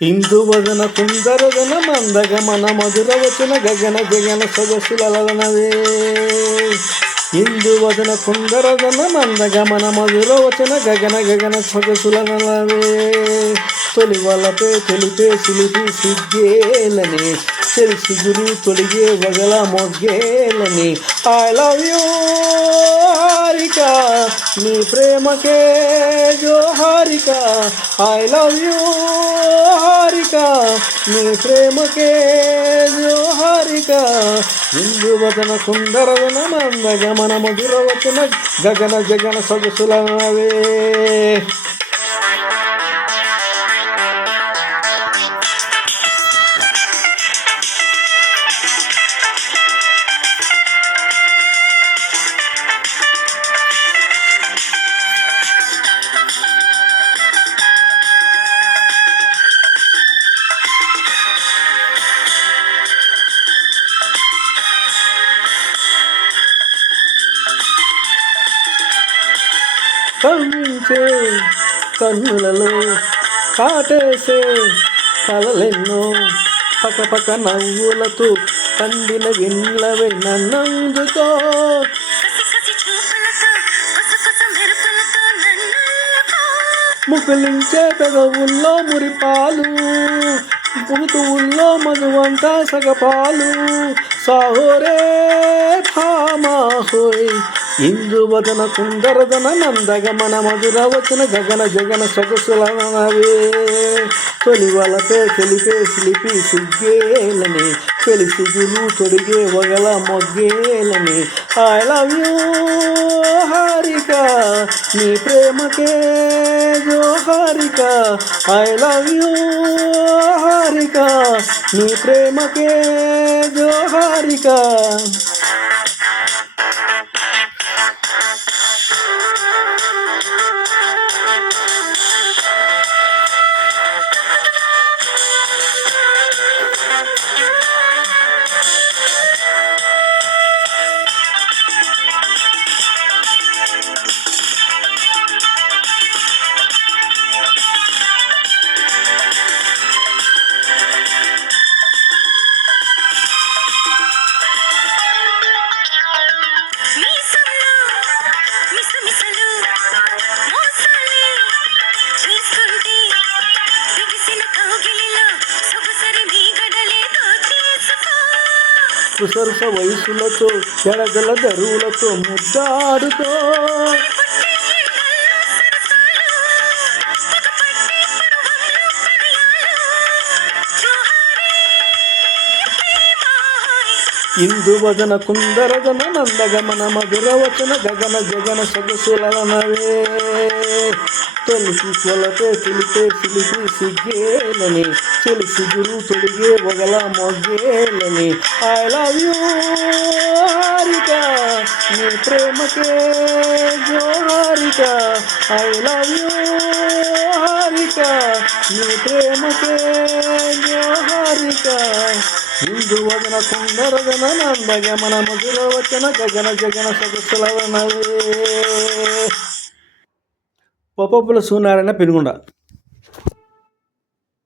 ఇందువదన కుందరదన మందగమన మధురవచన గగన జగన సొగసులనవే. ఇందువదన కుందరదన మందగమన మధురవచన గగన గగన సొగసులనవే. తొలి వలపే తెలిపే సిలిపి సిగ్గేలని తెలిసి గురు తొలిగే వగల మొగ్గేలని. ఐ లవ్ యూ హారిక నీ ప్రేమకే జోహారిక. ఐ లవ్ యూ హారిక నీ ప్రేమకే జోహారిక. ఇందువదన సుందరవన మందగమన మధురవచన గగన జగన సొగసులనవే. కవ్వించే కన్నులలో కాటేసే కలలెన్నో పకపక నవ్వులతో పండిన వెన్నెలవే నన్నందుకో. ముకులించే పెదవుల్లో మురిపాలు పురుతువుల్లో మధువంతా సగపాలు సాహోరే భామాహోయ్. ఇందువదన కుందరదన నందగమన మధురవచన గగన జగన సొగసులనవే. తొలి వలపే తెలిపే సిలిపి సిగ్గేలని తెలిసి గురు తొడిగే వగల మొగ్గేలని. ఐ లవ్ యూ హారిక నీ ప్రేమకే జోహారిక. ఐ లవ్ యూ హారిక నీ ప్రేమకే జోహారిక. సుసరుస వయసులతో ఎడగల దరువులతో ముద్దాడుతో ఇందువదన కుందరదన నందగమన మధురవచన గగన జగన సొగసులనవే. తొలిసి స్వలపే తెలిపే సిలిపి సిగ్గేలని తెలిసి గురు తొడిగే వగల మొగ్గేలని. ఐ లవ్ యూ హారిక నీ ప్రేమకే జోహారిక. ఐ లవ్ యూ హారిక నీ ప్రేమకే జోహారిక. ఇందువదన కుందరదన నందగమన మధురవచన గగన జగన సొగసులనవే. పొప్పల సూనారాయణ పెనుగొండ.